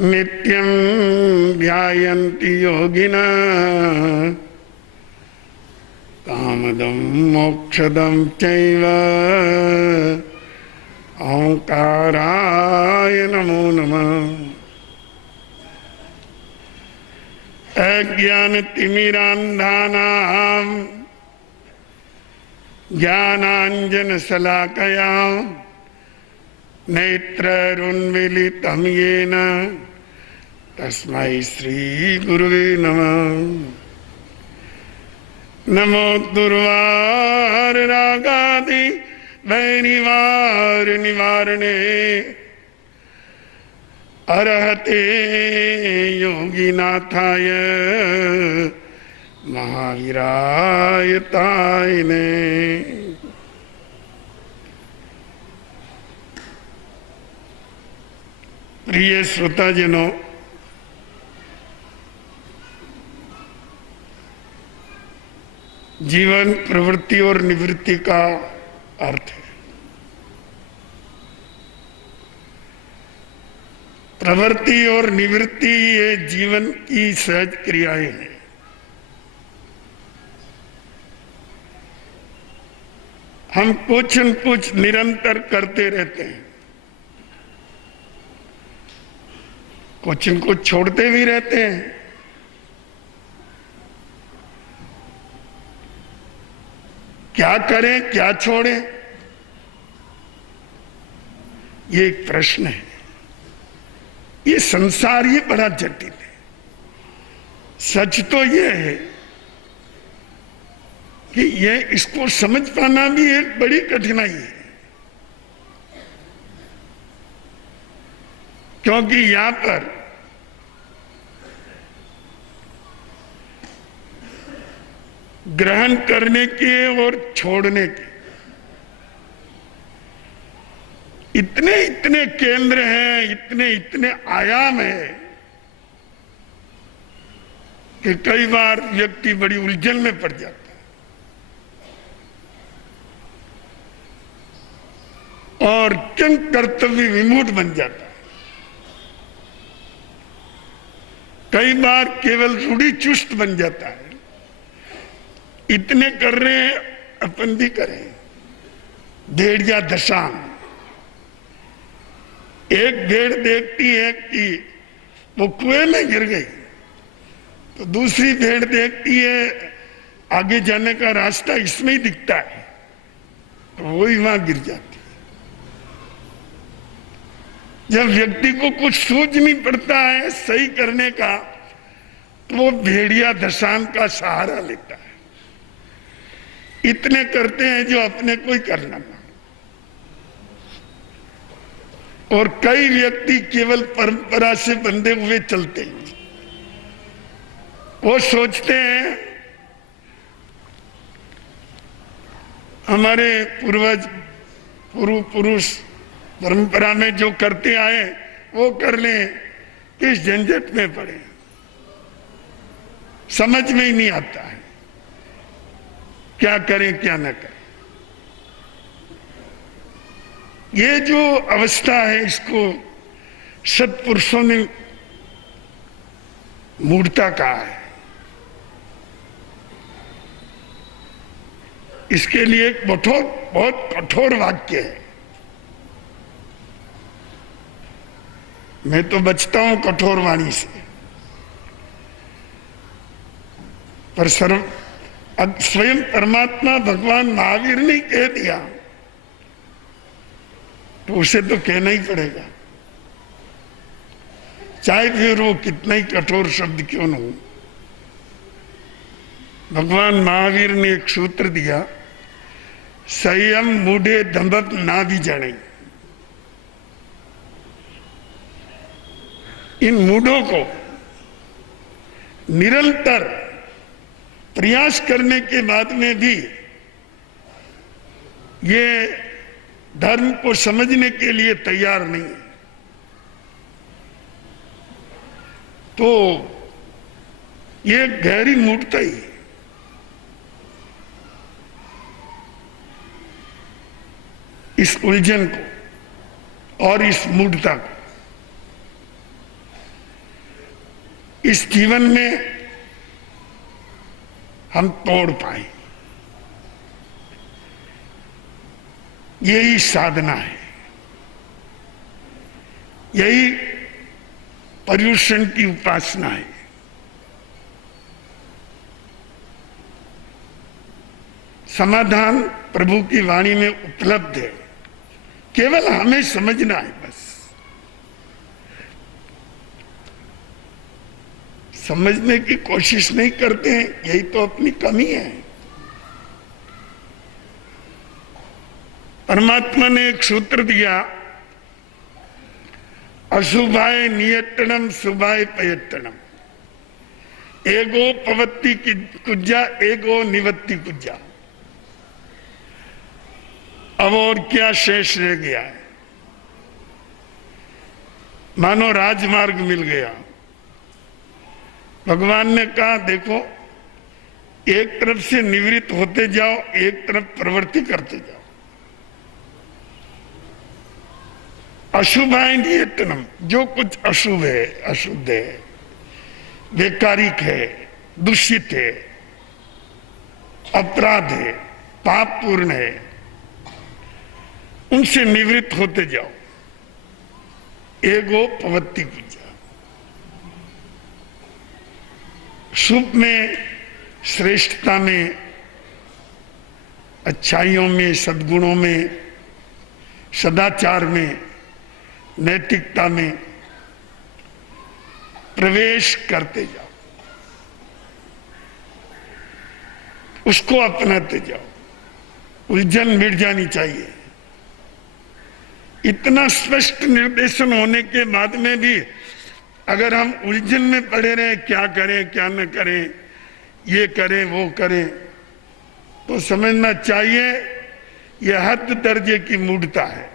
नित्यं ध्यायन्ति योगिनः कामदं मोक्षदं चैव ओंकाराय नमो नमः। अज्ञानतिमिरान्धानां ज्ञानाञ्जनशलाकया नेत्रैरुन्मीलितं येन तस्मै श्रीगुरुवे नमः। नमो दुर्वाररागादि वैरिवारनिवारणे अरहते योगिनाथाय महावीराय तायने। प्रिय श्रोताजनों, जीवन प्रवृत्ति और निवृत्ति का अर्थ है। प्रवृत्ति और निवृत्ति ये जीवन की सहज क्रियाएं हैं। हम कुछ न कुछ निरंतर करते रहते हैं, कुछ न कुछ छोड़ते भी रहते हैं। क्या करें, क्या छोड़ें, ये एक प्रश्न है। ये संसार ही बड़ा जटिल है। सच तो ये है कि ये इसको समझ पाना भी एक बड़ी कठिनाई है, क्योंकि यहां पर ग्रहण करने के और छोड़ने के इतने इतने केंद्र हैं, इतने इतने आयाम हैं कि कई बार व्यक्ति बड़ी उलझन में पड़ जाता है और किंग कर्तव्य विमूढ़ बन जाता है। कई बार केवल रूढ़ी चुस्त बन जाता है। इतने कर रहे हैं, अपन भी करें। भेड़िया दशांग, एक भेड़ देखती है कि वो कुएं में गिर गई, तो दूसरी भेड़ देखती है आगे जाने का रास्ता इसमें ही दिखता है, तो वो ही वहां गिर जाती है। जब व्यक्ति को कुछ सूझ नहीं पड़ता है सही करने का, तो वो भेड़िया दशांग का सहारा लेता है। इतने करते हैं जो अपने को ही करना ना। और कई व्यक्ति केवल परंपरा से बंधे हुए चलते हैं। वो सोचते हैं हमारे पूर्वज पूर्व पुरुष परंपरा में जो करते आए वो कर लें, किस झंझट में पड़े। समझ में ही नहीं आता है क्या करें क्या न करें। ये जो अवस्था है इसको सत्पुरुषों ने मूढ़ता कहा है। इसके लिए एक बहुत कठोर वाक्य है। मैं तो बचता हूं कठोर वाणी से, पर स्वयं परमात्मा भगवान महावीर ने कह दिया तो उसे तो कहना ही पड़ेगा, चाहे फिर वो कितना ही कठोर शब्द क्यों न हो। भगवान महावीर ने एक सूत्र दिया, संयम मूढ़े दंभक ना भी जाने। इन मूढ़ों को निरंतर प्रयास करने के बाद में भी ये धर्म को समझने के लिए तैयार नहीं, तो ये गहरी मूर्खता ही है। इस उलझन को और इस मूढ़ता को इस जीवन में हम तोड़ पाए। यही साधना है, यही पर्युषण की उपासना है। समाधान प्रभु की वाणी में उपलब्ध है, केवल हमें समझना है। बस समझने की कोशिश नहीं करते हैं, यही तो अपनी कमी है। परमात्मा ने एक सूत्र दिया, अशुभाय नियत्तनम शुभाय प्रयत्नम, एगो पवत्ति कुज्जा एगो निवत्ति कुज्जा। अब और क्या शेष रह गया है? मानो राजमार्ग मिल गया। भगवान ने कहा देखो, एक तरफ से निवृत्त होते जाओ, एक तरफ प्रवृत्ति करते जाओ। अशुभाय नियत्तनम, जो कुछ अशुभ है, अशुद्ध है, बेकारिक है, दूषित है, अपराध है, पाप पूर्ण है, उनसे निवृत्त होते जाओ। एगो पवत्ति पूजा, शुभ में, श्रेष्ठता में, अच्छाइयों में, सद्गुणों में, सदाचार में, नैतिकता में प्रवेश करते जाओ, उसको अपनाते जाओ। उलझन मिट जानी चाहिए। इतना स्पष्ट निर्देशन होने के बाद में भी अगर हम उलझन में पड़े रहे, क्या करें क्या न करें, ये करें वो करें, तो समझना चाहिए यह हद दर्जे की मूढ़ता है।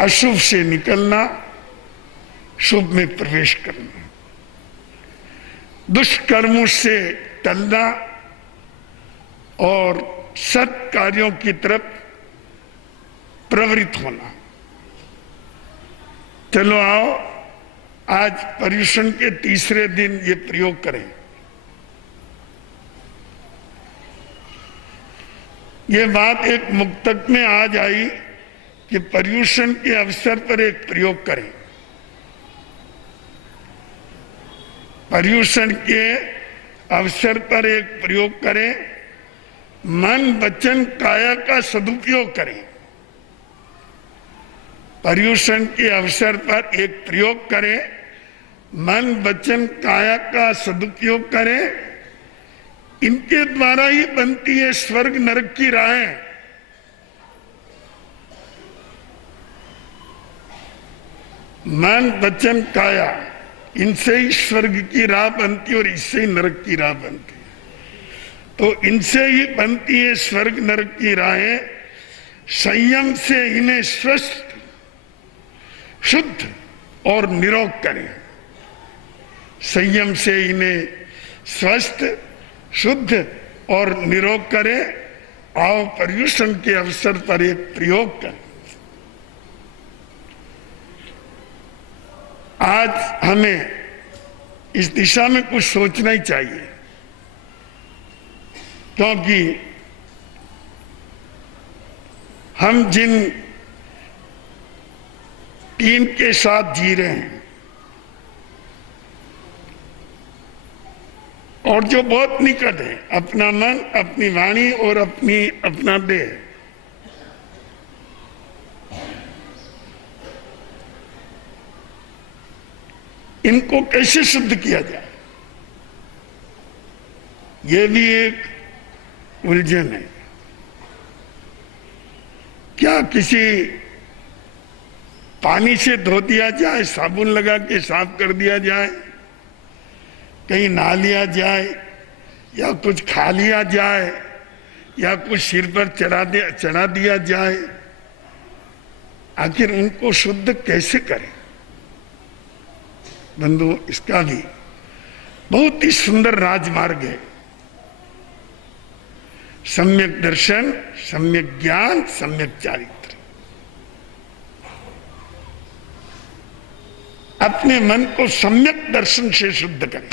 अशुभ से निकलना, शुभ में प्रवेश करना, दुष्कर्मों से टलना और सत् कार्यों की तरफ प्रवृत्त होना। चलो आओ, आज पर्युषण के तीसरे दिन ये प्रयोग करें। ये बात एक मुक्तक में आज आई कि पर्युषण के अवसर पर एक प्रयोग करें। पर्युषण के अवसर पर एक प्रयोग करें, मन वचन काया का सदुपयोग करें। पर्युषण के अवसर पर एक प्रयोग करें, मन वचन काया का सदुपयोग करें। इनके द्वारा ही बनती है स्वर्ग नरक की राहें। मन वचन काया, इनसे ही स्वर्ग की राह बनती और इससे ही नरक की राह बनती है। तो इनसे ही बनती है स्वर्ग नरक की राहें। संयम से इन्हें स्वस्थ, शुद्ध और निरोग करें। संयम से इन्हें स्वस्थ, शुद्ध और निरोग करें। आओ पर्युषण के अवसर पर एक प्रयोग करें। आज हमें इस दिशा में कुछ सोचना ही चाहिए, क्योंकि हम जिन टीम के साथ जी रहे हैं और जो बहुत निकट है, अपना मन, अपनी वाणी और अपना देह, इनको कैसे शुद्ध किया जाए, ये भी एक उलझन है। क्या किसी पानी से धो दिया जाए, साबुन लगा के साफ कर दिया जाए, कहीं नहा लिया जाए, या कुछ खा लिया जाए, या कुछ सिर पर चढ़ा दिया जाए? आखिर उनको शुद्ध कैसे करें? बंधु, इसका भी बहुत ही सुंदर राजमार्ग है। सम्यक दर्शन, सम्यक ज्ञान, सम्यक चारित्र। अपने मन को सम्यक दर्शन से शुद्ध करें।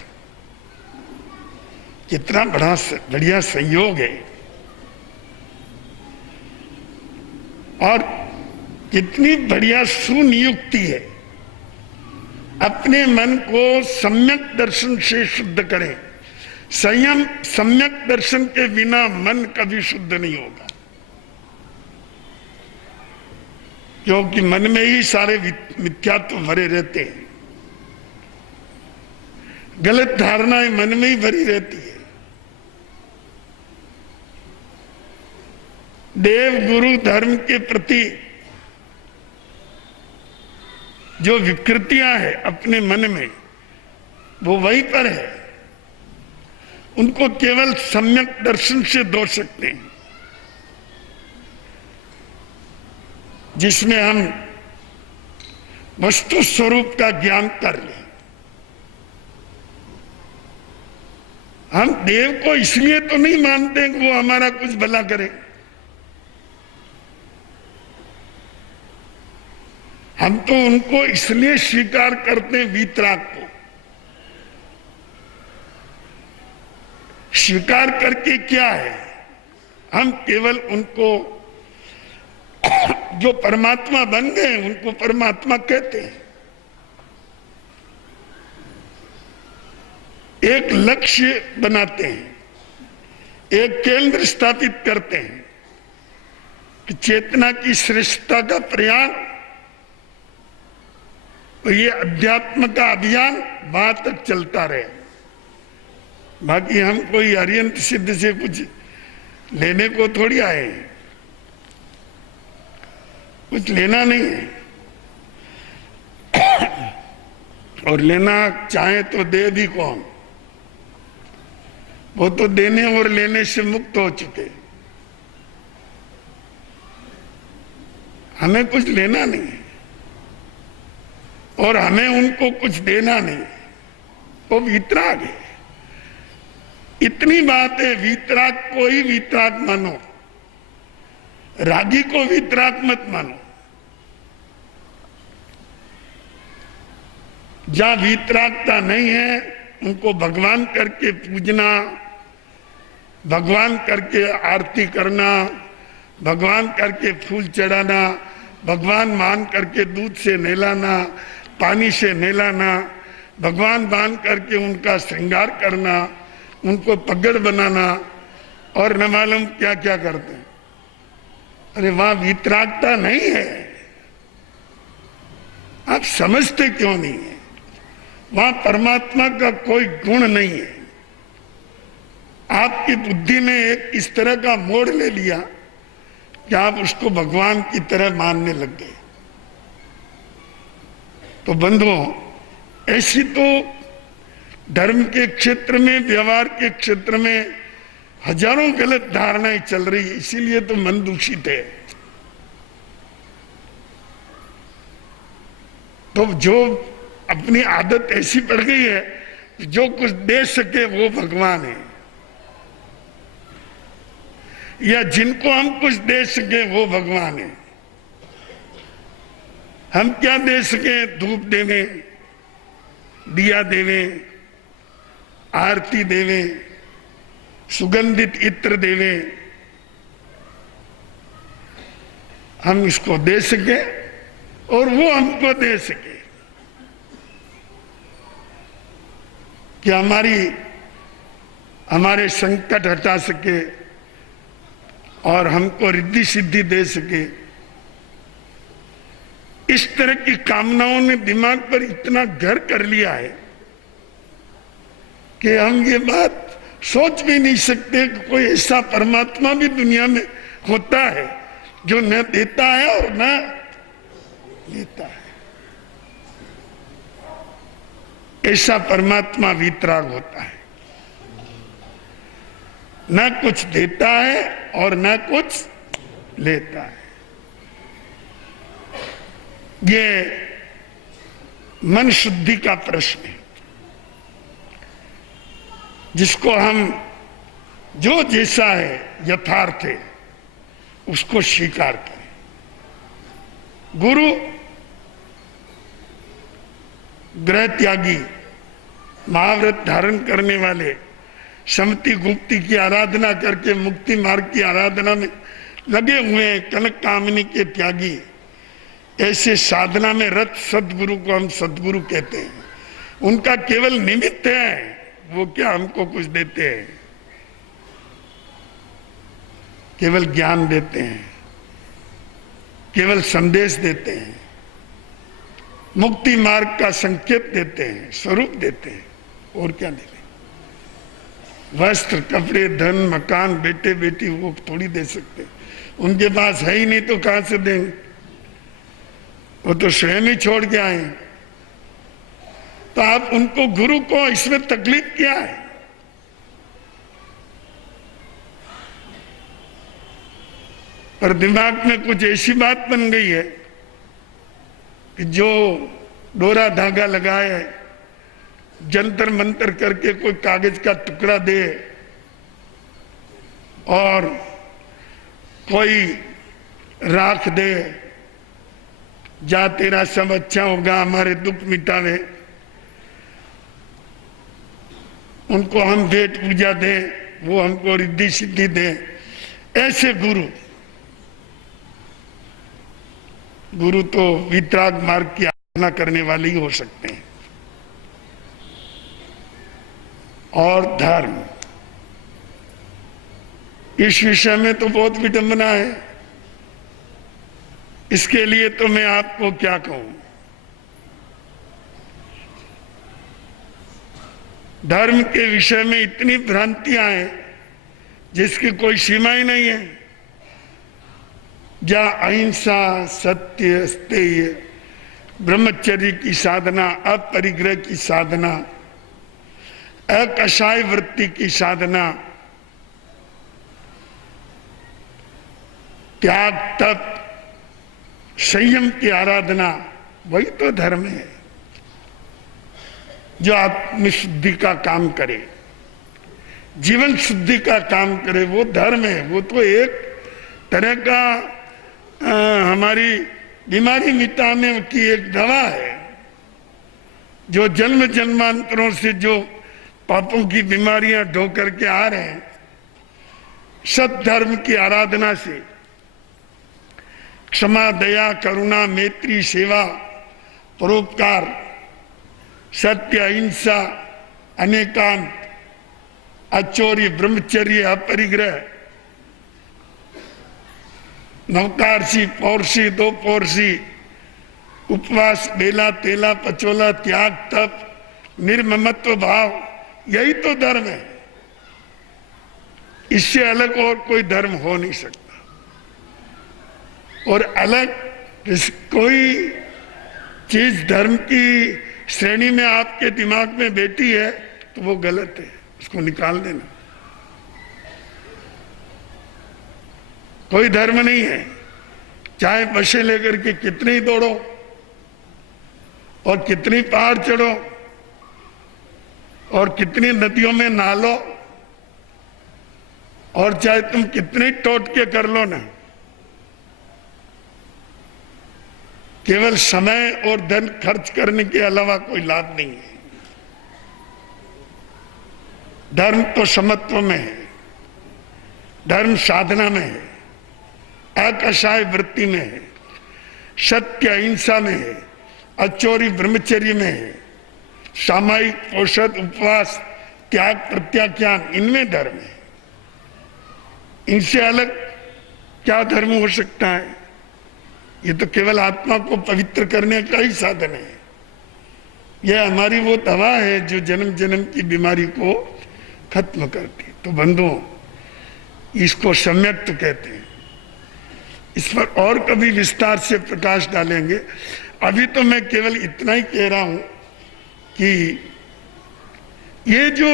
कितना बढ़िया संयोग है और कितनी बढ़िया सुनियुक्ति है। अपने मन को सम्यक दर्शन से शुद्ध करें। संयम सम्यक दर्शन के बिना मन कभी शुद्ध नहीं होगा, क्योंकि मन में ही सारे मिथ्यात्व भरे रहते हैं। गलत धारणाएं मन में ही भरी रहती है। देव गुरु धर्म के प्रति जो विकृतियां हैं अपने मन में, वो वहीं पर है। उनको केवल सम्यक दर्शन से धो सकते हैं, जिसमें हम वस्तु स्वरूप का ज्ञान कर लें। हम देव को इसलिए तो नहीं मानते कि वो हमारा कुछ भला करे। हम तो उनको इसलिए स्वीकार करते हैं, वीतराग को स्वीकार करके क्या है, हम केवल उनको जो परमात्मा बन गए उनको परमात्मा कहते हैं। एक लक्ष्य बनाते हैं, एक केंद्र स्थापित करते हैं कि चेतना की श्रेष्ठता का प्रयाण, तो ये अध्यात्म का अभियान वहां तक चलता रहे। बाकी हम कोई अरियंत सिद्ध से कुछ लेने को थोड़ी आए हैं, कुछ लेना नहीं है। और लेना चाहे तो दे भी कौन, वो तो देने और लेने से मुक्त हो चुके। हमें कुछ लेना नहीं है और हमें उनको कुछ देना नहीं, वो वीतराग है। इतनी बात है, वीतराग को ही वीतराग मानो, रागी को वीतराग मत मानो। जहां वीतरागता नहीं है उनको भगवान करके पूजना, भगवान करके आरती करना, भगवान करके फूल चढ़ाना, भगवान मान करके दूध से नहलाना, पानी से नहलाना, भगवान मान करके उनका श्रृंगार करना, उनको पगड़ बनाना और न मालूम क्या क्या करते हैं। अरे वहां वीतरागता नहीं है, आप समझते क्यों नहीं है? वहां परमात्मा का कोई गुण नहीं है। आपकी बुद्धि ने एक इस तरह का मोड़ ले लिया कि आप उसको भगवान की तरह मानने लग गए। तो बंधुओं, ऐसी तो धर्म के क्षेत्र में, व्यवहार के क्षेत्र में हजारों गलत धारणाएं चल रही है, इसीलिए तो मन दूषित है। तो जो अपनी आदत ऐसी पड़ गई है कि जो कुछ दे सके वो भगवान है, या जिनको हम कुछ दे सके वो भगवान है। हम क्या दे सके? धूप देवे, दिया देवे, आरती देवे, सुगंधित इत्र देवे, हम इसको दे सके और वो हमको दे सके। कि हमारे संकट हटा सके और हमको रिद्धि सिद्धि दे सके। इस तरह की कामनाओं ने दिमाग पर इतना घर कर लिया है कि हम ये बात सोच भी नहीं सकते कि कोई ऐसा परमात्मा भी दुनिया में होता है जो न देता है और न लेता है। ऐसा परमात्मा वीतराग होता है, न कुछ देता है और न कुछ लेता है। ये मन शुद्धि का प्रश्न है, जिसको हम जो जैसा है यथार्थ है उसको स्वीकार करें। गुरु ग्रह त्यागी, महाव्रत धारण करने वाले, समति गुप्ती की आराधना करके मुक्ति मार्ग की आराधना में लगे हुए हैं, कनक कामिनी के त्यागी, ऐसे साधना में रत सदगुरु को हम सदगुरु कहते हैं। उनका केवल निमित्त है, वो क्या हमको कुछ देते हैं, केवल ज्ञान देते हैं, केवल संदेश देते हैं, मुक्ति मार्ग का संकेत देते हैं, स्वरूप देते हैं, और क्या देते हैं। वस्त्र, कपड़े, धन, मकान, बेटे बेटी वो थोड़ी दे सकते, उनके पास है ही नहीं तो कहां से देंगे, वो तो स्वयं ही छोड़ के आए। तो आप उनको गुरु को इसमें तकलीफ क्या है? पर दिमाग में कुछ ऐसी बात बन गई है कि जो डोरा धागा लगाए, जंतर मंतर करके कोई कागज का टुकड़ा दे और कोई राख दे, जा तेरा सब अच्छा होगा, हमारे दुख मिटावे, उनको हम भेंट पूजा दें, वो हमको रिद्धि सिद्धि दें, ऐसे गुरु तो वितराग मार्ग की आराधना करने वाले ही हो सकते हैं। और धर्म, इस विषय में तो बहुत विडंबना है। इसके लिए तो मैं आपको क्या कहूं, धर्म के विषय में इतनी भ्रांतियां हैं जिसकी कोई सीमा ही नहीं है। जहां अहिंसा, सत्य, स्थेय, ब्रह्मचर्य की साधना, अपरिग्रह की साधना, अकषाय वृत्ति की साधना, त्याग, तप, संयम की आराधना, वही तो धर्म है जो आत्मशुद्धि का काम करे, जीवन शुद्धि का काम करे, वो धर्म है। वो तो एक तरह का हमारी बीमारी मिटाने की एक दवा है, जो जन्म जन्मांतरों से जो पापों की बीमारियां ढो करके आ रहे हैं, सत धर्म की आराधना से क्षमा, दया, करुणा, मैत्री, सेवा, परोपकार, सत्य, अहिंसा, अनेकांत, अचौर्य, ब्रह्मचर्य, अपरिग्रह, नवकारसी, पौरसी, दो पौरसी, उपवास, बेला, तेला, पचोला, त्याग, तप, निर्ममत्व भाव, यही तो धर्म है। इससे अलग और कोई धर्म हो नहीं सकता। और अलग कोई चीज धर्म की श्रेणी में आपके दिमाग में बैठी है तो वो गलत है, उसको निकाल देना। कोई धर्म नहीं है, चाहे बसें लेकर के कितनी ही दौड़ो और कितनी पहाड़ चढ़ो और कितनी नदियों में नहा लो और चाहे तुम कितने टोटके कर लो ना, केवल समय और धन खर्च करने के अलावा कोई लाभ नहीं है। धर्म तो समत्व में है, धर्म साधना में है, अकषाय वृत्ति में है, सत्य अहिंसा में है, अचौरी ब्रह्मचर्य में है, सामायिक औषध, उपवास, त्याग, प्रत्याख्यान, इनमें धर्म है। इनसे अलग क्या धर्म हो सकता है? ये तो केवल आत्मा को पवित्र करने का ही साधन है। यह हमारी वो दवा है जो जन्म जन्म की बीमारी को खत्म करती। तो बंधुओं, इसको सम्यक तो कहते हैं। इस पर और कभी विस्तार से प्रकाश डालेंगे। अभी तो मैं केवल इतना ही कह रहा हूं कि ये जो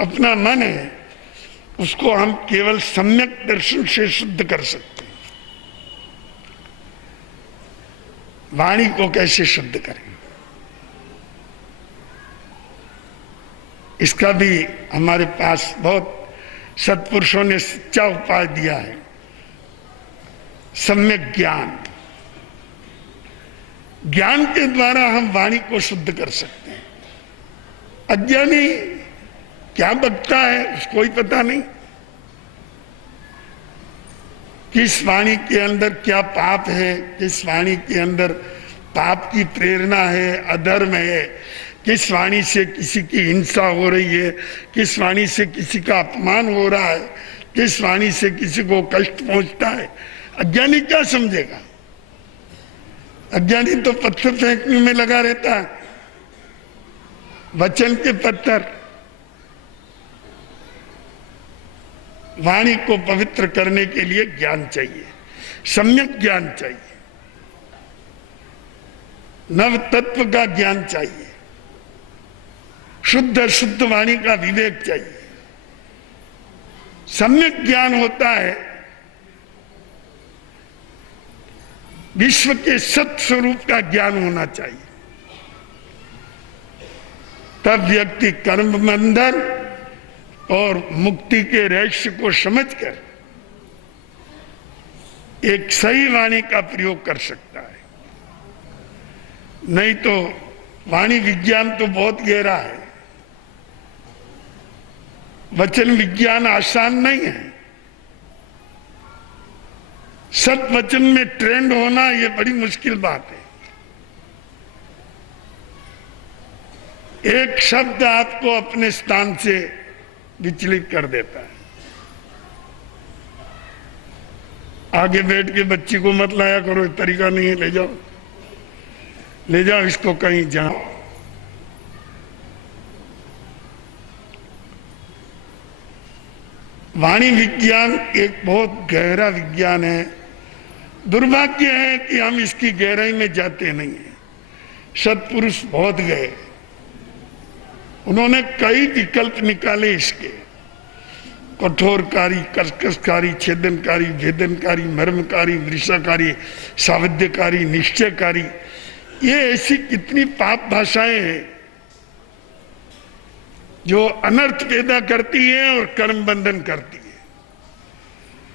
अपना मन है उसको हम केवल सम्यक दर्शन से शुद्ध कर सकते हैं। वाणी को कैसे शुद्ध करें, इसका भी हमारे पास बहुत सत्पुरुषों ने सच्चा उपाय दिया है। सम्यक ज्ञान, ज्ञान के द्वारा हम वाणी को शुद्ध कर सकते हैं। अज्ञानी क्या बकता है उसको ही पता नहीं, किस वाणी के अंदर क्या पाप है, किस वाणी के अंदर पाप की प्रेरणा है, अधर्म है, किस वाणी से किसी की हिंसा हो रही है, किस वाणी से किसी का अपमान हो रहा है, किस वाणी से किसी को कष्ट पहुंचता है। अज्ञानी क्या समझेगा? अज्ञानी तो पत्थर फेंकने में लगा रहता है, वचन के पत्थर। वाणी को पवित्र करने के लिए ज्ञान चाहिए, सम्यक ज्ञान चाहिए, नव तत्व का ज्ञान चाहिए, शुद्ध शुद्ध वाणी का विवेक चाहिए। सम्यक ज्ञान होता है विश्व के सत स्वरूप का ज्ञान होना चाहिए, तब व्यक्ति कर्म बंधन और मुक्ति के रहस्य को समझकर एक सही वाणी का प्रयोग कर सकता है। नहीं तो वाणी विज्ञान तो बहुत गहरा है, वचन विज्ञान आसान नहीं है। सत वचन में ट्रेंड होना यह बड़ी मुश्किल बात है। एक शब्द आपको अपने स्थान से विचलित कर देता है। आगे बैठ के बच्ची को मत लाया करो, तरीका नहीं है, ले जाओ ले जाओ इसको कहीं जाओ। वाणी विज्ञान एक बहुत गहरा विज्ञान है। दुर्भाग्य है कि हम इसकी गहराई में जाते नहीं हैं। सत्पुरुष बहुत गए, उन्होंने कई विकल्प निकाले इसके, कठोरकारी, कर्कशकारी, छेदनकारी, भेदनकारी, मर्मकारी, वृषाकारी, सावध्यकारी, निश्चयकारी। ये ऐसी कितनी पाप भाषाएं हैं जो अनर्थ पैदा करती है और कर्म बंधन करती है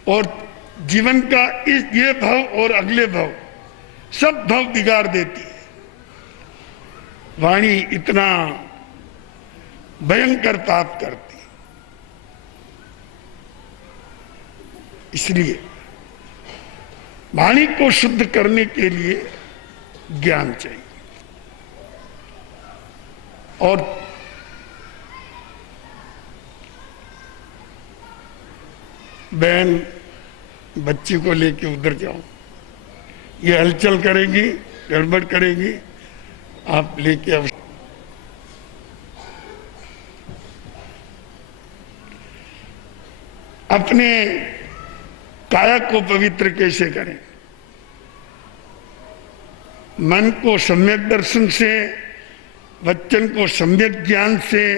और जीवन का ये भाव और अगले भाव सब भाव बिगाड़ देती है। वाणी इतना भयंकर पाप करती है। इसलिए वाणी को शुद्ध करने के लिए ज्ञान चाहिए। और बहन बच्ची को लेके उधर जाओ, ये हलचल करेगी, गड़बड़ करेगी, आप लेके आओ। अपने काया को पवित्र कैसे करें? मन को सम्यक दर्शन से, वचन को सम्यक ज्ञान से,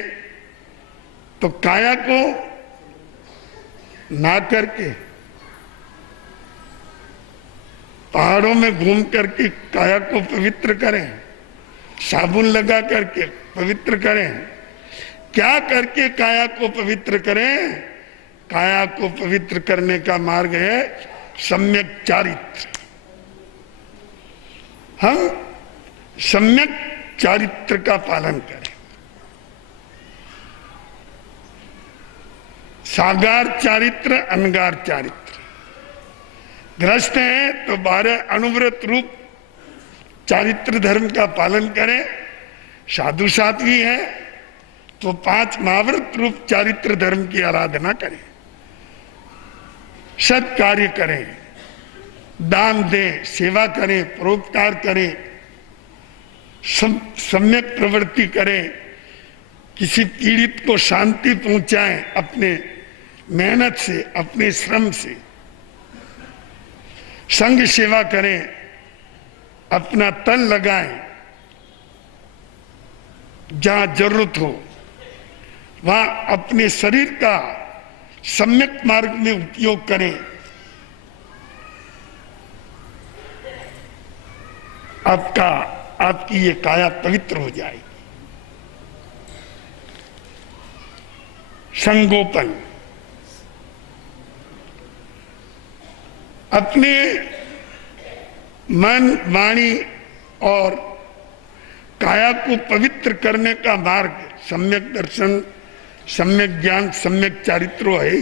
तो काया को ना करके पहाड़ों में घूम करके काया को पवित्र करें, साबुन लगा करके पवित्र करें। क्या करके काया को पवित्र करें? काया को पवित्र करने का मार्ग है सम्यक चारित्र। हम सम्यक चारित्र का पालन करें। सागार चारित्र, अनगार चारित्र। ग्रस्त है तो 12 अनुव्रत रूप चारित्र धर्म का पालन करें। साधु साध्वी है तो 5 महाव्रत रूप चारित्र धर्म की आराधना करें। सत् कार्य करें, दान दें, सेवा करें, परोपकार करें, सम्यक प्रवृत्ति करें, किसी पीड़ित को शांति पहुंचाएं अपने मेहनत से, अपने श्रम से। संघ सेवा करें, अपना तन लगाएं, जहां जरूरत हो वहां अपने शरीर का सम्यक मार्ग में उपयोग करें। आपकी ये काया पवित्र हो जाएगी। संगोपन, अपने मन, वाणी और काया को पवित्र करने का मार्ग सम्यक दर्शन, सम्यक ज्ञान, सम्यक चारित्र्य है।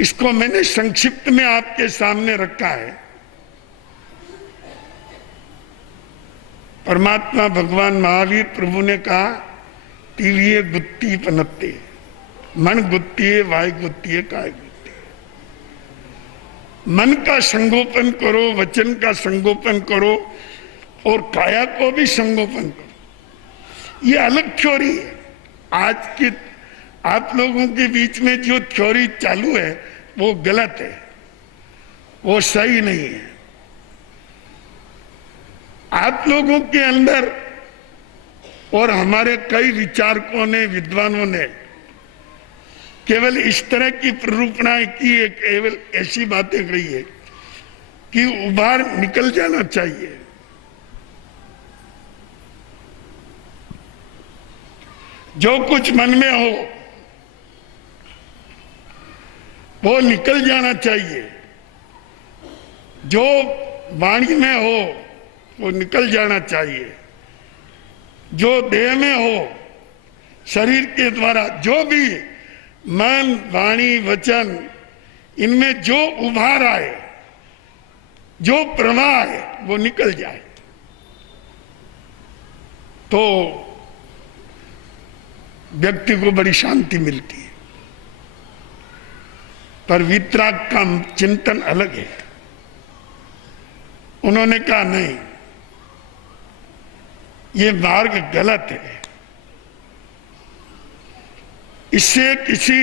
इसको मैंने संक्षिप्त में आपके सामने रखा है। परमात्मा भगवान महावीर प्रभु ने कहा, तीलिए गुत्ती पनत्ते, मन गुत्ती है, वाय गुत्ती है, काय गुत्ती है। मन का संगोपन करो, वचन का संगोपन करो और काया को भी संगोपन करो। ये अलग थ्योरी है। आज की आप लोगों के बीच में जो थ्योरी चालू है वो गलत है, वो सही नहीं है। आप लोगों के अंदर और हमारे कई विचारकों ने, विद्वानों ने केवल इस तरह की प्ररूपणाएं की है, केवल ऐसी बातें कही है कि उबार निकल जाना चाहिए। जो कुछ मन में हो वो निकल जाना चाहिए, जो वाणी में हो वो निकल जाना चाहिए, जो देह में हो, शरीर के द्वारा जो भी मन, वाणी, वचन, इनमें जो उभार आए, जो प्रवाह है वो निकल जाए तो व्यक्ति को बड़ी शांति मिलती है। पर वीतराग का चिंतन अलग है। उन्होंने कहा नहीं, ये मार्ग गलत है। इससे किसी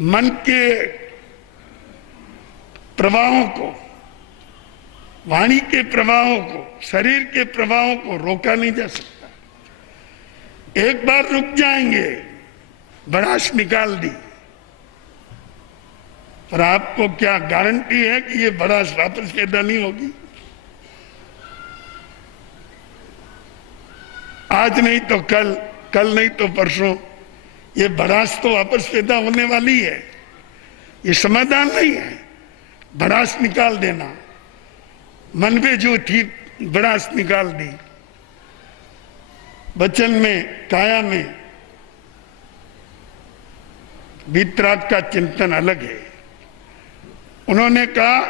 मन के प्रवाहों को, वाणी के प्रवाहों को, शरीर के प्रवाहों को रोका नहीं जा सकता। एक बार रुक जाएंगे, भड़ास निकाल दी, पर आपको क्या गारंटी है कि ये भड़ास वापस पैदा नहीं होगी? आज नहीं तो कल, कल नहीं तो परसों ये भड़ास तो वापस पैदा होने वाली है। ये समाधान नहीं है भड़ास निकाल देना। मन में जो थी भड़ास निकाल दी, वचन में, काया में। वीतराग का चिंतन अलग है। उन्होंने कहा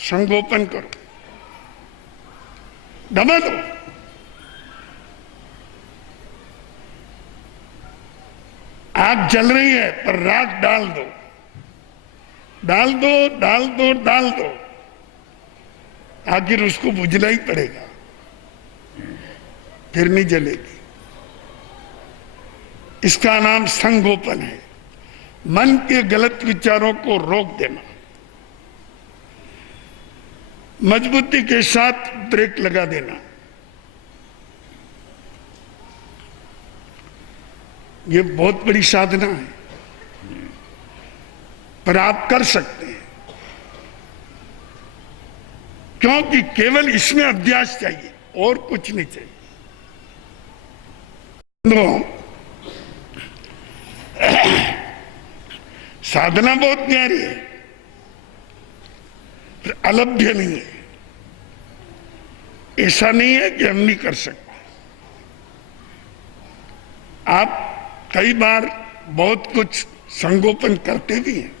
संगोपन करो, दबा दो। आग जल रही है पर राख डाल दो, डाल दो, डाल दो, डाल दो, आखिर उसको बुझना ही पड़ेगा, फिर नहीं जलेगी। इसका नाम संगोपन है। मन के गलत विचारों को रोक देना, मजबूती के साथ ब्रेक लगा देना। ये बहुत बड़ी साधना है, पर आप कर सकते हैं, क्योंकि केवल इसमें अभ्यास चाहिए और कुछ नहीं चाहिए। तो साधना बहुत प्यारी है, पर अलभ्य नहीं है। ऐसा नहीं है कि हम नहीं कर सकते। आप कई बार बहुत कुछ संगोपन करते भी हैं,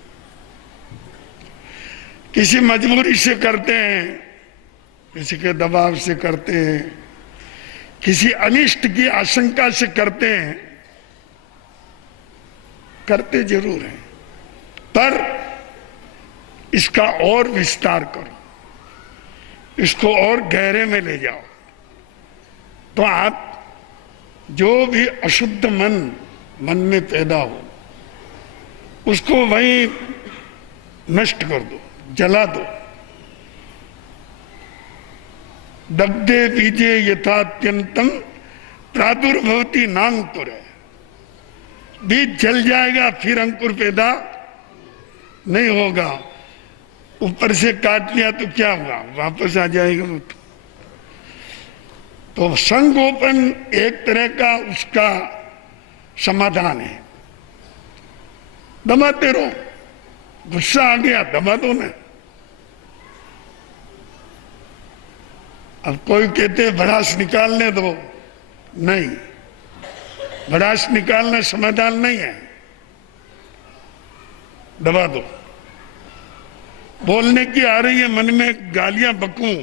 किसी मजबूरी से करते हैं, किसी के दबाव से करते हैं, किसी अनिष्ट की आशंका से करते हैं, करते जरूर हैं, पर इसका और विस्तार करो, इसको और गहरे में ले जाओ, तो आप जो भी अशुद्ध मन में पैदा हो उसको वहीं नष्ट कर दो, जला दो। दग्धे बीजे यथात्यंतम प्रादुर्भवती नांकुर है। बीज जल जाएगा, फिर अंकुर पैदा नहीं होगा। ऊपर से काट लिया तो क्या होगा, वापस आ जाएगा वो। तो संगोपन एक तरह का उसका समाधान है। दबाते रहो, गुस्सा आ गया दबा दो ना, अब कोई कहते भड़ास निकालने दो, नहीं, भड़ास निकालना समाधान नहीं है। दबा दो। बोलने की आ रही है मन में गालियां बकूं,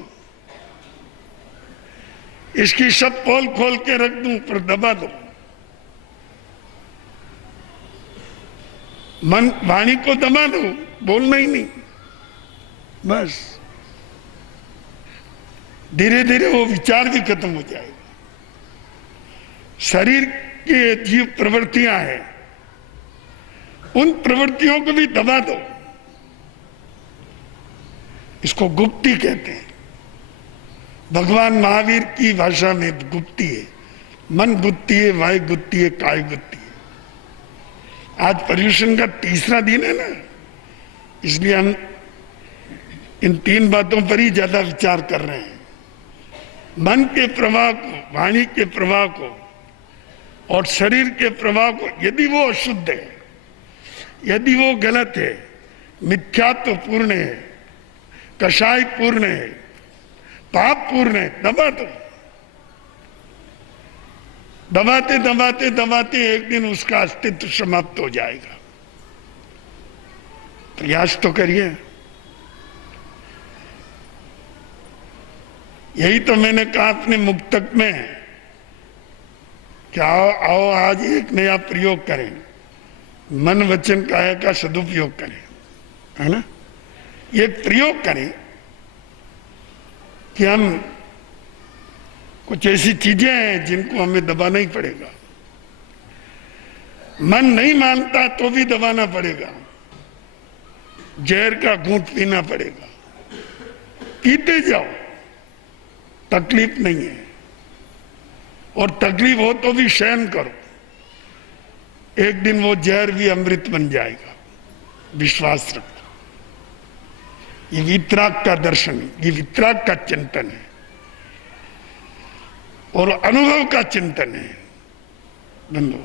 इसकी सब पोल खोल के रख दूं, पर दबा दो। मन वाणी को दबा दो, बोलना ही नहीं, बस धीरे धीरे वो विचार भी खत्म हो जाएगा। शरीर की जीव प्रवृत्तियां हैं, उन प्रवृत्तियों को भी दबा दो। इसको गुप्ती कहते हैं। भगवान महावीर की भाषा में गुप्ती है। मन गुप्ती है, वायु गुप्ती है, काय गुप्ती है। आज पर्यूषण का तीसरा दिन है ना, इसलिए हम इन तीन बातों पर ही ज्यादा विचार कर रहे हैं। मन के प्रवाह को, वाणी के प्रवाह को और शरीर के प्रवाह को, यदि वो अशुद्ध है, यदि वो गलत है, मिथ्यात्व पूर्ण है, कषाय पूर्ण है, पाप पूर्ण है, दबा दो। दबाते दबाते दबाते एक दिन उसका अस्तित्व समाप्त हो जाएगा। प्रयास तो करिए। यही तो मैंने कहा अपने मुक्तक में कि आओ आओ आज एक नया प्रयोग करें, मन वचन काया का सदुपयोग करें, है ना। ये प्रयोग करें कि हम कुछ ऐसी चीजें हैं जिनको हमें दबाना ही पड़ेगा। मन नहीं मानता तो भी दबाना पड़ेगा, जहर का घूंट पीना पड़ेगा, पीते जाओ, तकलीफ नहीं है। और तकलीफ हो तो भी सहन करो, एक दिन वो जहर भी अमृत बन जाएगा, विश्वास रखो। ये वितराग का दर्शन है, ये वितराग का चिंतन है और अनुभव का चिंतन है। बंधु,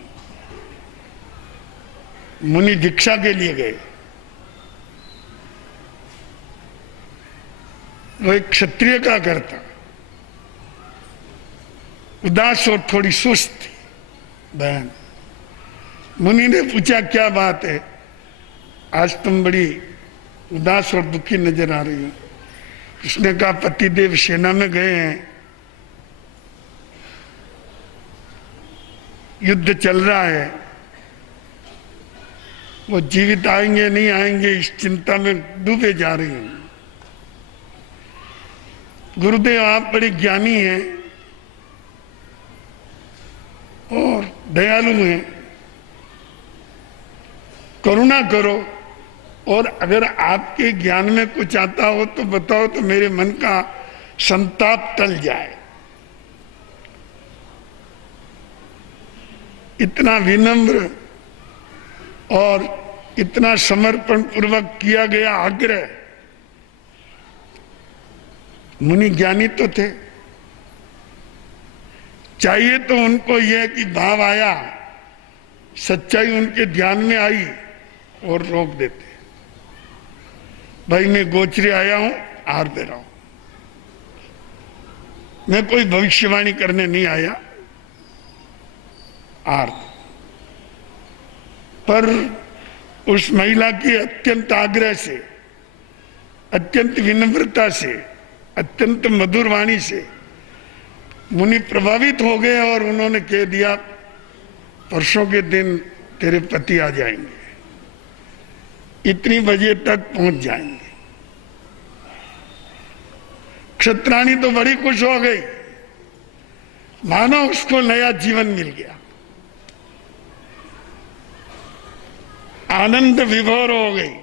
मुनि दीक्षा के लिए गए, वो एक क्षत्रिय का घर था, उदास और थोड़ी सुस्त थी बहन। मुनि ने पूछा क्या बात है, आज तुम बड़ी उदास और दुखी नजर आ रही हो। उसने कहा पतिदेव सेना में गए हैं, युद्ध चल रहा है, वो जीवित आएंगे नहीं आएंगे इस चिंता में डूबे जा रही हूं। गुरुदेव आप बड़े ज्ञानी हैं और दयालु हैं, करुणा करो, और अगर आपके ज्ञान में कुछ आता हो तो बताओ, तो मेरे मन का संताप टल जाए। इतना विनम्र और इतना समर्पण पूर्वक किया गया आग्रह। मुनि ज्ञानी तो थे, चाहिए तो उनको यह कि भाव आया, सच्चाई उनके ध्यान में आई और रोक देते, भाई मैं गोचरे आया हूं, हार दे रहा हूं, मैं कोई भविष्यवाणी करने नहीं आया, हार। पर उस महिला की अत्यंत आग्रह से, अत्यंत विनम्रता से, अत्यंत मधुर वाणी से मुनि प्रभावित हो गए और उन्होंने कह दिया परसों के दिन तेरे पति आ जाएंगे, इतनी बजे तक पहुंच जाएंगे। क्षत्राणी तो बड़ी खुश हो गई, मानो उसको नया जीवन मिल गया, आनंद विभोर हो गई।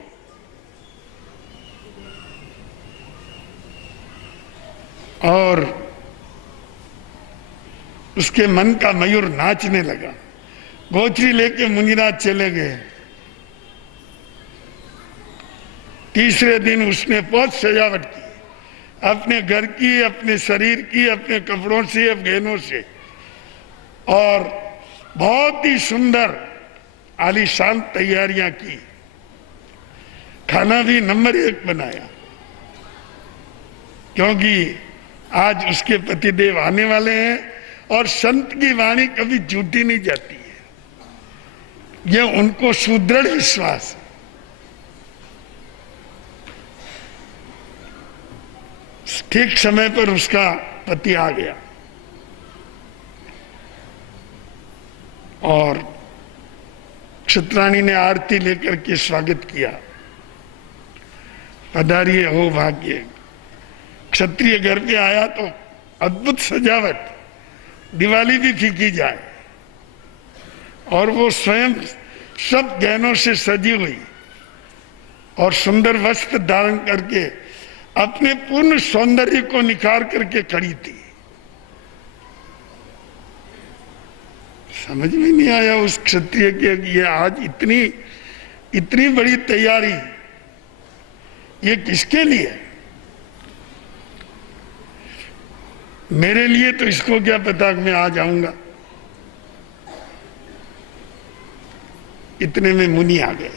और उसके मन का मयूर नाचने लगा। गोचरी लेके मुनिराज चले गए। तीसरे दिन उसने बहुत सजावट की, अपने घर की, अपने शरीर की, अपने कपड़ों से, अब गहनों से, और बहुत ही सुंदर आलीशान तैयारियां की। खाना भी नंबर 1 बनाया, क्योंकि आज उसके पतिदेव आने वाले हैं और संत की वाणी कभी झूठी नहीं जाती है, ये उनको सुदृढ़ विश्वास है। ठीक समय पर उसका पति आ गया और क्षत्राणी ने आरती लेकर के स्वागत किया। पधारिए हो भाग्य। क्षत्रिय घर पे आया तो अद्भुत सजावट, दिवाली भी फीकी जाए और वो स्वयं सब गहनों से सजी हुई और सुंदर वस्त्र धारण करके अपने पूर्ण सौंदर्य को निखार करके खड़ी थी। समझ में नहीं आया उस क्षत्रिय के ये आज इतनी बड़ी तैयारी ये किसके लिए? मेरे लिए तो इसको क्या पता कि मैं आ जाऊंगा। इतने में मुनि आ गए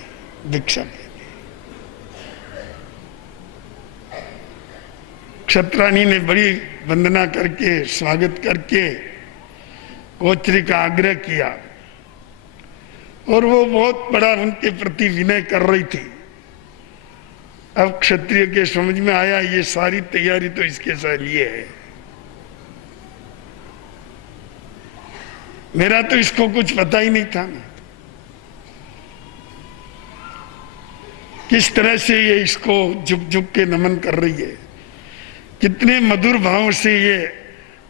भिक्षा के। क्षत्राणी ने बड़ी वंदना करके स्वागत करके गोत्री का आग्रह किया और वो बहुत बड़ा उनके प्रति विनय कर रही थी। अब क्षत्रिय के समझ में आया ये सारी तैयारी तो इसके साथ लिए है, मेरा तो इसको कुछ पता ही नहीं था ना। किस तरह से ये इसको झुक झुक के नमन कर रही है, कितने मधुर भाव से ये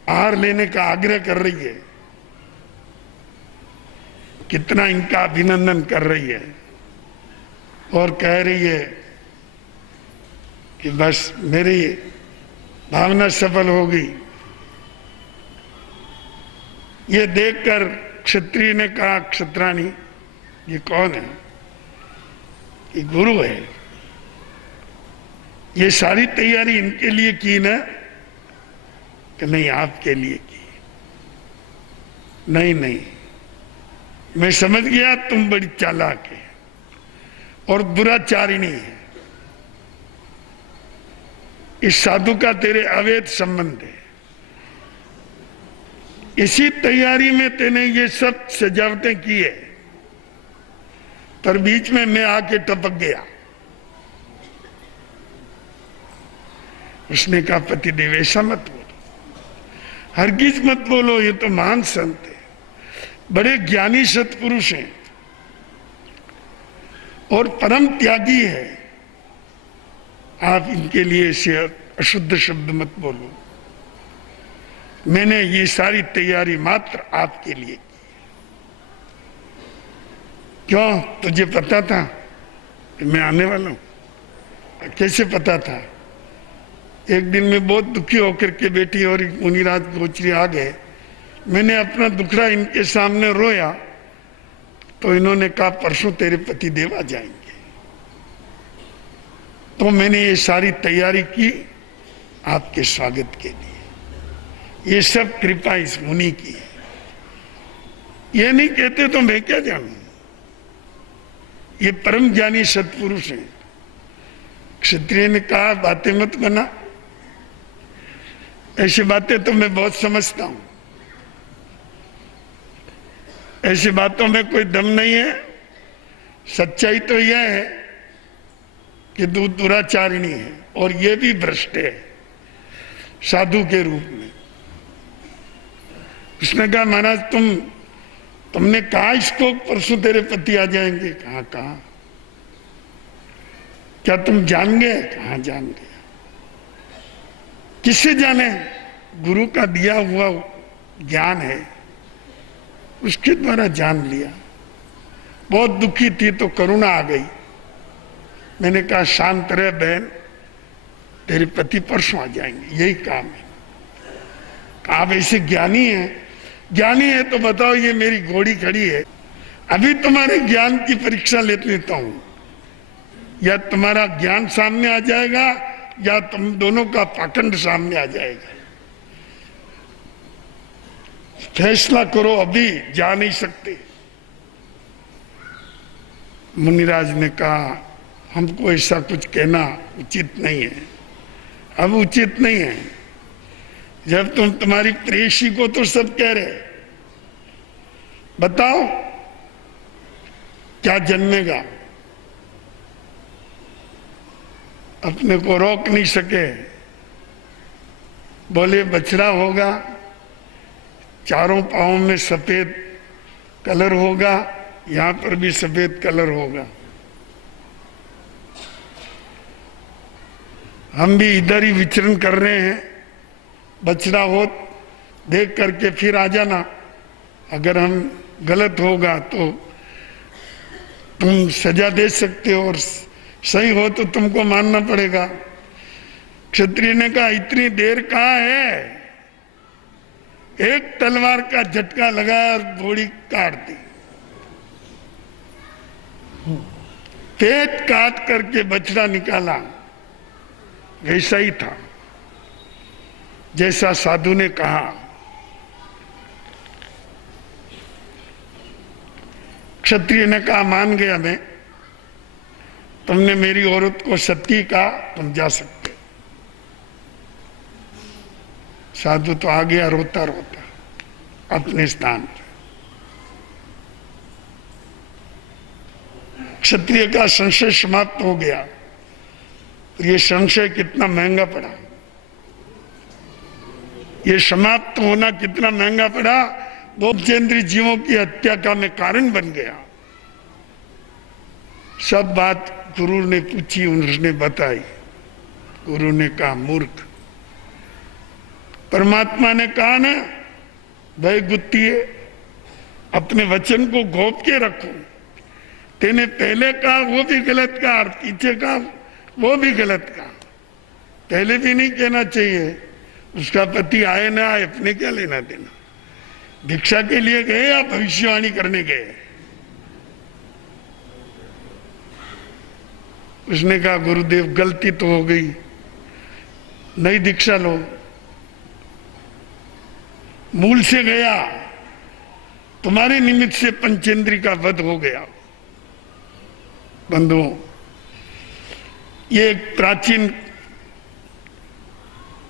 आहार लेने का आग्रह कर रही है, कितना इनका अभिनंदन कर रही है और कह रही है कि बस मेरी भावना सफल हो गई। ये देखकर क्षत्रिय ने कहा, क्षत्राणी ये कौन है? ये गुरु है। ये सारी तैयारी इनके लिए की ना? कि नहीं, आपके लिए की। नहीं नहीं, मैं समझ गया तुम बड़ी चालाक है और दुराचारिणी है। इस साधु का तेरे अवैध संबंध है। इसी तैयारी में तेने ये सब सजावटें की है, पर बीच में मैं आके टपक गया। उसने कहा, पतिदेव ऐसा मत बोलो, हरगिज मत बोलो, ये तो महान संत है, बड़े ज्ञानी सत्पुरुष हैं और परम त्यागी है। आप इनके लिए ऐसे अशुद्ध शब्द मत बोलो। मैंने ये सारी तैयारी मात्र आपके लिए की। क्यों? तुझे पता था कि मैं आने वाला हूं? कैसे पता था? एक दिन मैं बहुत दुखी होकर के बैठी और मुनिराज गोचरी आ गए। मैंने अपना दुखड़ा इनके सामने रोया तो इन्होंने कहा, परसों तेरे पति देव आ जाएंगे। तो मैंने ये सारी तैयारी की आपके स्वागत के लिए। ये सब कृपा इस मुनि की है। ये नहीं कहते तो मैं क्या जानूं? ये परम ज्ञानी सत्पुरुष हैं। क्षत्रिय ने कहा, बातें मत बना, ऐसी बातें तो मैं बहुत समझता हूं, ऐसी बातों में कोई दम नहीं है। सच्चाई तो यह है कि दुराचारिणी है और ये भी भ्रष्ट है साधु के रूप में। उसने कहा, महाराज तुमने कहा इसको परसों तेरे पति आ जाएंगे। कहा क्या तुम जान गए? कहाँ जान गए? किससे जाने? गुरु का दिया हुआ ज्ञान है, उसके द्वारा जान लिया। बहुत दुखी थी तो करुणा आ गई। मैंने कहा, शांत रह बहन, तेरे पति परसों आ जाएंगे, यही काम है। आप ऐसे ज्ञानी हैं, ज्ञानी है तो बताओ, ये मेरी घोड़ी खड़ी है, अभी तुम्हारे ज्ञान की परीक्षा ले लेता हूं, या तुम्हारा ज्ञान सामने आ जाएगा या तुम दोनों का पाखंड सामने आ जाएगा। फैसला करो, अभी जा नहीं सकते। मुनिराज ने कहा, हमको ऐसा कुछ कहना उचित नहीं है, अब उचित नहीं है। जब तुम तुम्हारी प्रेयसी को तो सब कह रहे, बताओ क्या जन्मेगा? अपने को रोक नहीं सके, बोले बछड़ा होगा, चारों पांवों में सफेद कलर होगा, यहां पर भी सफेद कलर होगा। हम भी इधर ही विचरण कर रहे हैं, बछड़ा हो देख करके फिर आ जाना। अगर हम गलत होगा तो तुम सजा दे सकते हो, और सही हो तो तुमको मानना पड़ेगा। क्षत्रिय ने कहा इतनी देर कहाँ है, एक तलवार का झटका लगाया और घोड़ी काट दी। पेट काट करके बछड़ा निकाला, वैसा ही था जैसा साधु ने कहा। क्षत्रिय ने कहा मान गया मैं, तुमने मेरी औरत को सती कहा, तुम जा सकते। साधु तो आ गया रोता रोता अपने स्थान पर। क्षत्रिय का संशय समाप्त हो गया। ये संशय कितना महंगा पड़ा, ये समाप्त होना कितना महंगा पड़ा। वो पंचेंद्रिय जीवों की हत्या का में कारण बन गया। सब बात गुरु ने पूछी, उन्होंने बताई। गुरु ने कहा मूर्ख, परमात्मा ने कहा ना भाई गुत्तिए, अपने वचन को घोप के रखो। तेने पहले कहा वो भी गलत कहा, और पीछे कहा वो भी गलत कहा। पहले भी नहीं कहना चाहिए, उसका पति आए ना आए अपने क्या लेना देना। भिक्षा के लिए गए या भविष्यवाणी करने गए? उसने कहा गुरुदेव गलती तो हो गई, नई दीक्षा लो। मूल से गया, तुम्हारे निमित्त से पंचेंद्रिय का वध हो गया। बंधुओं, ये एक प्राचीन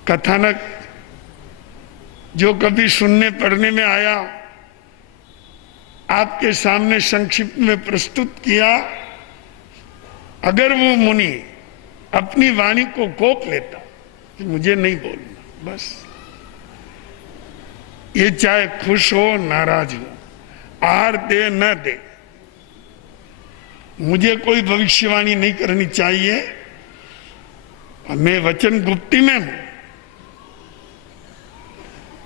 कथानक जो कभी सुनने पढ़ने में आया, आपके सामने संक्षिप्त में प्रस्तुत किया। अगर वो मुनि अपनी वाणी को गोप लेता कि मुझे नहीं बोलना, बस ये चाहे खुश हो नाराज हो, आहार दे न दे, मुझे कोई भविष्यवाणी नहीं करनी चाहिए, मैं वचन गुप्ती में हूं,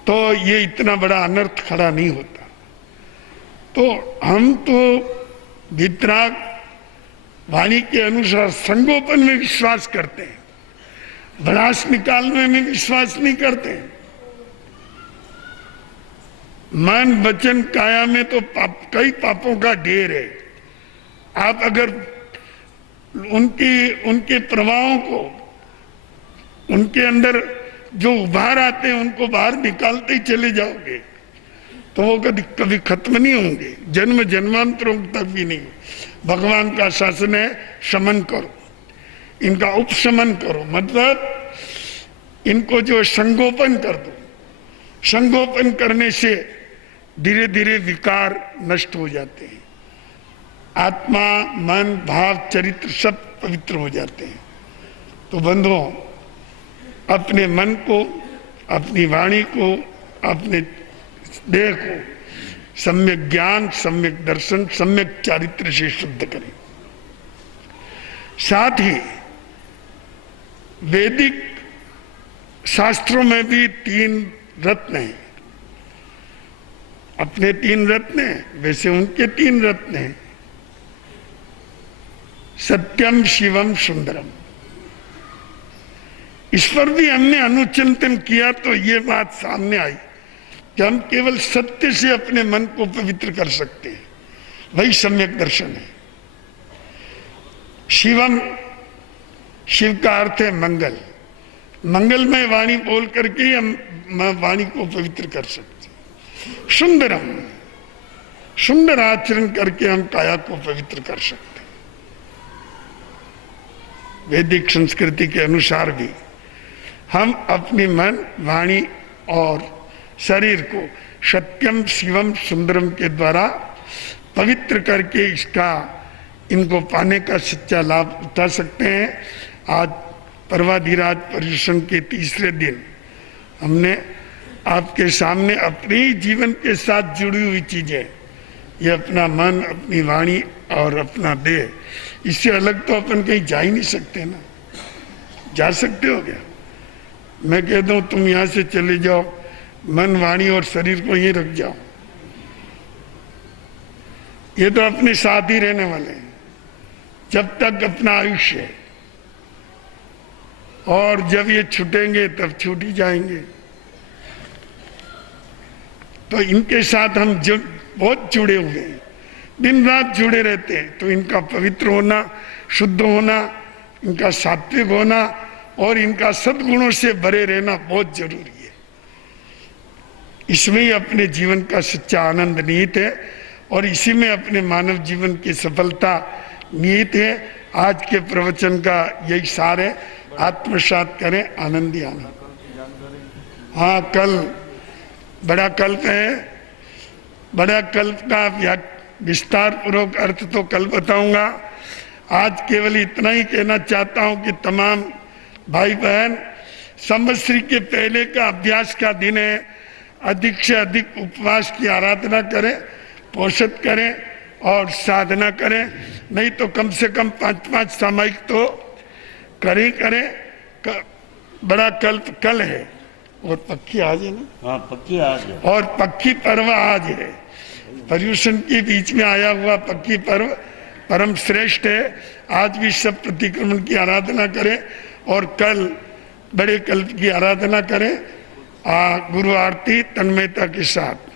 तो ये इतना बड़ा अनर्थ खड़ा नहीं होता। तो हम तो वितराग वाणी के अनुसार संगोपन में विश्वास करते हैं, भड़ास निकालने में विश्वास नहीं करते। मन वचन काया में तो कई पापों का ढेर है। आप अगर उनके प्रभावों को, उनके अंदर जो उभार आते हैं उनको बाहर निकालते ही चले जाओगे तो वो कभी खत्म नहीं होंगे, जन्म जन्मांतरों तक भी नहीं। भगवान का शासन है शमन करो, इनका उपशमन करो, मतलब इनको जो संगोपन कर दो। संगोपन करने से धीरे धीरे विकार नष्ट हो जाते हैं, आत्मा मन भाव चरित्र सब पवित्र हो जाते हैं। तो बंधुओं, अपने मन को, अपनी वाणी को, अपने देह को सम्यक ज्ञान, सम्यक दर्शन, सम्यक चारित्र से शुद्ध करें। साथ ही वैदिक शास्त्रों में भी 3 रत्न हैं। अपने 3 रत्न हैं, वैसे उनके 3 रत्न हैं, सत्यम शिवम सुंदरम। इस पर भी हमने अनुचिंतन किया तो ये बात सामने आई कि हम केवल सत्य से अपने मन को पवित्र कर सकते हैं, वही सम्यक दर्शन है। शिवम, शिव का अर्थ है मंगल। मंगलमय वाणी बोल करके हम वाणी को पवित्र कर सकते हैं। सुंदरम, सुंदर आचरण करके हम काया को पवित्र कर सकते हैं। वैदिक संस्कृति के अनुसार भी हम अपनी मन वाणी और शरीर को सत्यम शिवम सुंदरम के द्वारा पवित्र करके इसका इनको पाने का सच्चा लाभ उठा सकते हैं। आज पर्वाधिराज पर्युषण के तीसरे दिन हमने आपके सामने अपने ही जीवन के साथ जुड़ी हुई चीजें, ये अपना मन, अपनी वाणी और अपना देह, इससे अलग तो अपन कहीं जा ही नहीं सकते ना। जा सकते हो क्या? मैं कह दूं तुम यहां से चले जाओ, मन, वाणी और शरीर को यहीं रख जाओ, ये तो अपने साथ ही रहने वाले हैं जब तक अपना आयुष्य है, और जब ये छूटेंगे तब छूट ही जाएंगे। तो इनके साथ हम बहुत जुड़े हुए हैं, दिन रात जुड़े रहते हैं। तो इनका पवित्र होना, शुद्ध होना, इनका सात्विक होना और इनका सद्गुणों से भरे रहना बहुत जरूरी है। इसमें ही अपने जीवन का सच्चा आनंद निहित है और इसी में अपने मानव जीवन की सफलता निहित है। आज के प्रवचन का यही सार है, आत्मसात करें, आनंद ही आनंद। हाँ, कल बड़ा कल्प है, बड़ा कल्प का विस्तार पूर्वक अर्थ तो कल बताऊंगा। आज केवल इतना ही कहना चाहता हूं कि तमाम भाई बहन, संवत्सरी के पहले का अभ्यास का दिन है। अधिक से अधिक उपवास की आराधना करें, पोषण करें और साधना करें। नहीं तो कम से कम 5-5 सामयिक तो करें। बड़ा कल्प कल है और पक्की आज है ना? हाँ, पक्की आज है। और पक्की पर्व आज है। पर्युषण के बीच में आया हुआ पक्की पर्व परम श्रेष्ठ है। आज भी सब प्रतिक्रमण की आराधना करें और कल बड़े कल्प की आराधना करें। गुरु आरती तन्मयता के साथ।